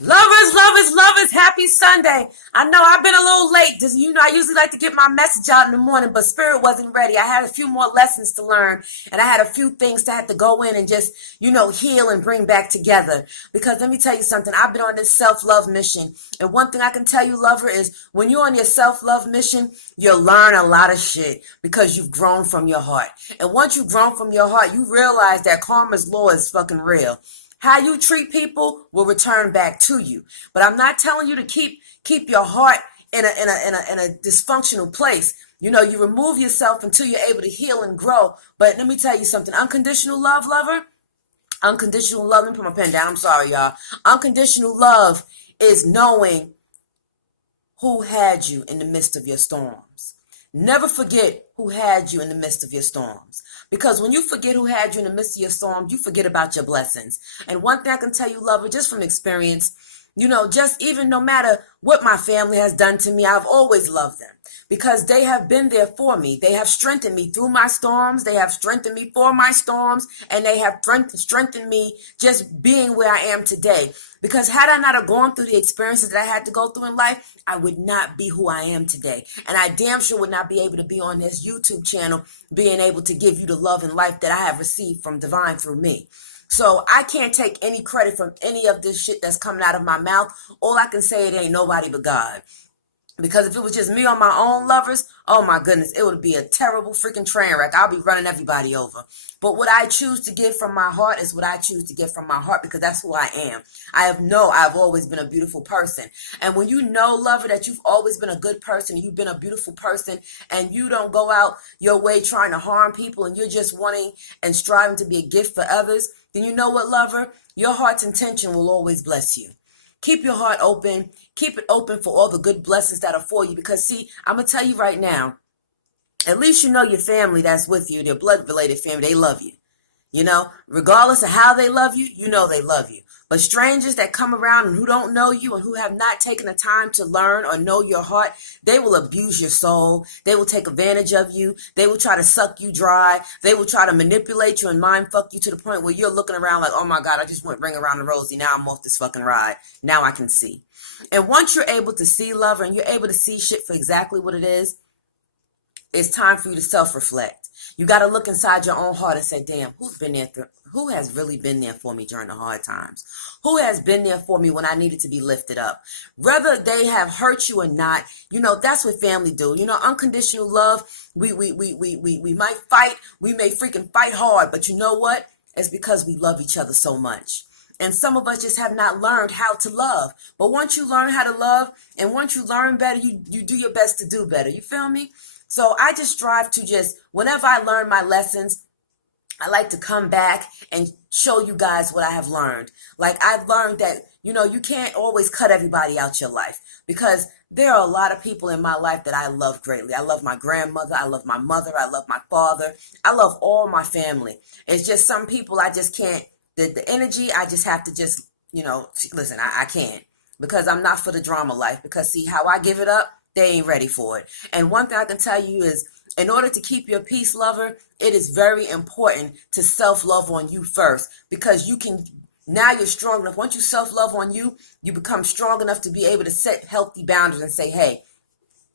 Lovers, happy Sunday. I know I've been a little late. Just, I usually like to get my message out in the morning, but spirit wasn't ready. I had a few more lessons to learn, and I had a few things to have to go in and just, heal and bring back together. Because let me tell you something, I've been on this self-love mission. And one thing I can tell you, lover, is when you're on your self-love mission, you'll learn a lot of shit because you've grown from your heart. And once you've grown from your heart, you realize that karma's law is fucking real. How you treat people will return back to you. But I'm not telling you to keep your heart in a dysfunctional place. You remove yourself until you're able to heal and grow. But let me tell you something. Unconditional love, lover. Unconditional love. Let me put my pen down. I'm sorry, y'all. Unconditional love is knowing who had you in the midst of your storms. Never forget who had you in the midst of your storms. Because when you forget who had you in the midst of your storms, you forget about your blessings. And one thing I can tell you, lover, just from experience, just even no matter what my family has done to me, I've always loved them because they have been there for me. They have strengthened me through my storms. They have strengthened me for my storms, and they have strengthened me just being where I am today. Because had I not have gone through the experiences that I had to go through in life, I would not be who I am today. And I damn sure would not be able to be on this YouTube channel, being able to give you the love and life that I have received from Divine through me. So I can't take any credit from any of this shit that's coming out of my mouth. All I can say, it ain't nobody but God. Because if it was just me on my own, lovers, oh my goodness, it would be a terrible freaking train wreck. I'll be running everybody over. But what I choose to give from my heart is what I choose to give from my heart because that's who I am. I've always been a beautiful person. And when you know, lover, that you've always been a good person, you've been a beautiful person, and you don't go out your way trying to harm people, and you're just wanting and striving to be a gift for others, then you know what, lover? Your heart's intention will always bless you. Keep your heart open. Keep it open for all the good blessings that are for you. Because, see, I'm going to tell you right now, at least you know your family that's with you, their blood-related family, they love you. Regardless of how they love you, you know they love you. But strangers that come around and who don't know you and who have not taken the time to learn or know your heart, they will abuse your soul. They will take advantage of you. They will try to suck you dry. They will try to manipulate you and mind fuck you to the point where you're looking around like, oh my God, I just went ring around the rosy. Now I'm off this fucking ride. Now I can see. And once you're able to see, lover, and you're able to see shit for exactly what it is, it's time for you to self-reflect. You got to look inside your own heart and say, damn, who has really been there for me during the hard times? Who has been there for me when I needed to be lifted up? Whether they have hurt you or not, that's what family do. Unconditional love, we might fight. We may freaking fight hard, but you know what? It's because we love each other so much. And some of us just have not learned how to love. But once you learn how to love and once you learn better, you do your best to do better. You feel me? So I just strive to whenever I learn my lessons, I like to come back and show you guys what I have learned. Like I've learned that, you can't always cut everybody out your life because there are a lot of people in my life that I love greatly. I love my grandmother. I love my mother. I love my father. I love all my family. It's just some people I just can't, the energy, I just have to listen, I can't because I'm not for the drama life because see how I give it up, they ain't ready for it. And one thing I can tell you is in order to keep your peace, lover, it is very important to self-love on you first because now you're strong enough. Once you self-love on you, you become strong enough to be able to set healthy boundaries and say, hey,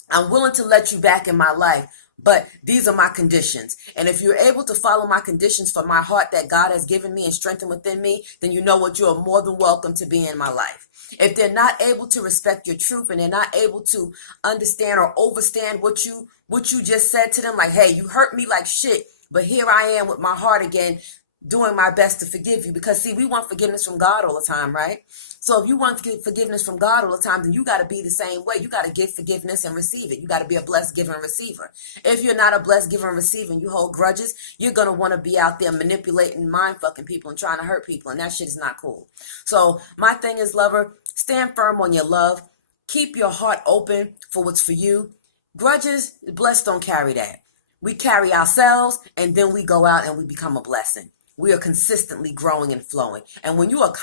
I'm willing to let you back in my life, but these are my conditions. And if you're able to follow my conditions for my heart that God has given me and strengthened within me, then you know what, you are more than welcome to be in my life. If they're not able to respect your truth and they're not able to understand or overstand what you just said to them, like, hey, you hurt me like shit, but here I am with my heart again, doing my best to forgive you. Because see, we want forgiveness from God all the time, right? So if you want forgiveness from God all the time, then you got to be the same way. You got to give forgiveness and receive it. You got to be a blessed giver and receiver. If you're not a blessed giver and receiver and you hold grudges, you're going to want to be out there manipulating, mind fucking people and trying to hurt people. And that shit is not cool. So my thing is, lover, stand firm on your love. Keep your heart open for what's for you. Grudges, blessed don't carry that. We carry ourselves and then we go out and we become a blessing. We are consistently growing and flowing. And when you are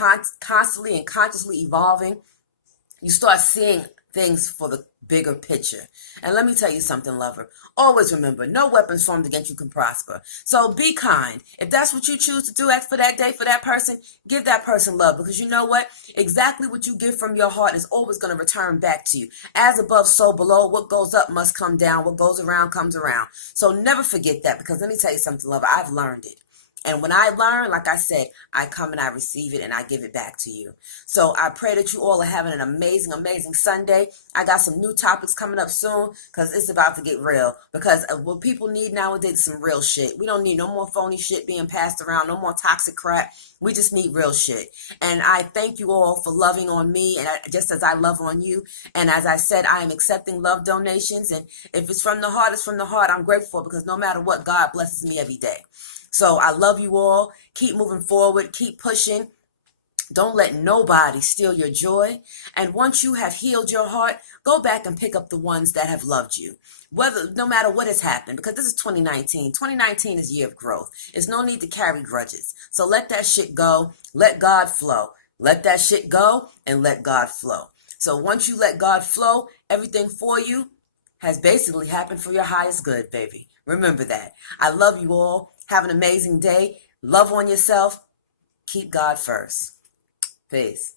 constantly and consciously evolving, you start seeing things for the bigger picture. And let me tell you something, lover. Always remember, no weapons formed against you can prosper. So be kind. If that's what you choose to do for that day, for that person, give that person love. Because you know what? Exactly what you give from your heart is always going to return back to you. As above, so below. What goes up must come down. What goes around comes around. So never forget that, because let me tell you something, lover. I've learned it. And when I learn, like I said, I come and I receive it and I give it back to you. So I pray that you all are having an amazing, amazing Sunday. I got some new topics coming up soon because it's about to get real. Because what people need nowadays is some real shit. We don't need no more phony shit being passed around, no more toxic crap. We just need real shit. And I thank you all for loving on me, and just as I love on you. And as I said, I am accepting love donations. And if it's from the heart, it's from the heart. I'm grateful because no matter what, God blesses me every day. So I love you all. Keep moving forward. Keep pushing. Don't let nobody steal your joy. And once you have healed your heart, go back and pick up the ones that have loved you. No matter what has happened, because this is 2019. 2019 is a year of growth. There's no need to carry grudges. So let that shit go. Let God flow. Let that shit go and let God flow. So once you let God flow, everything for you has basically happened for your highest good, baby. Remember that. I love you all. Have an amazing day. Love on yourself. Keep God first. Peace.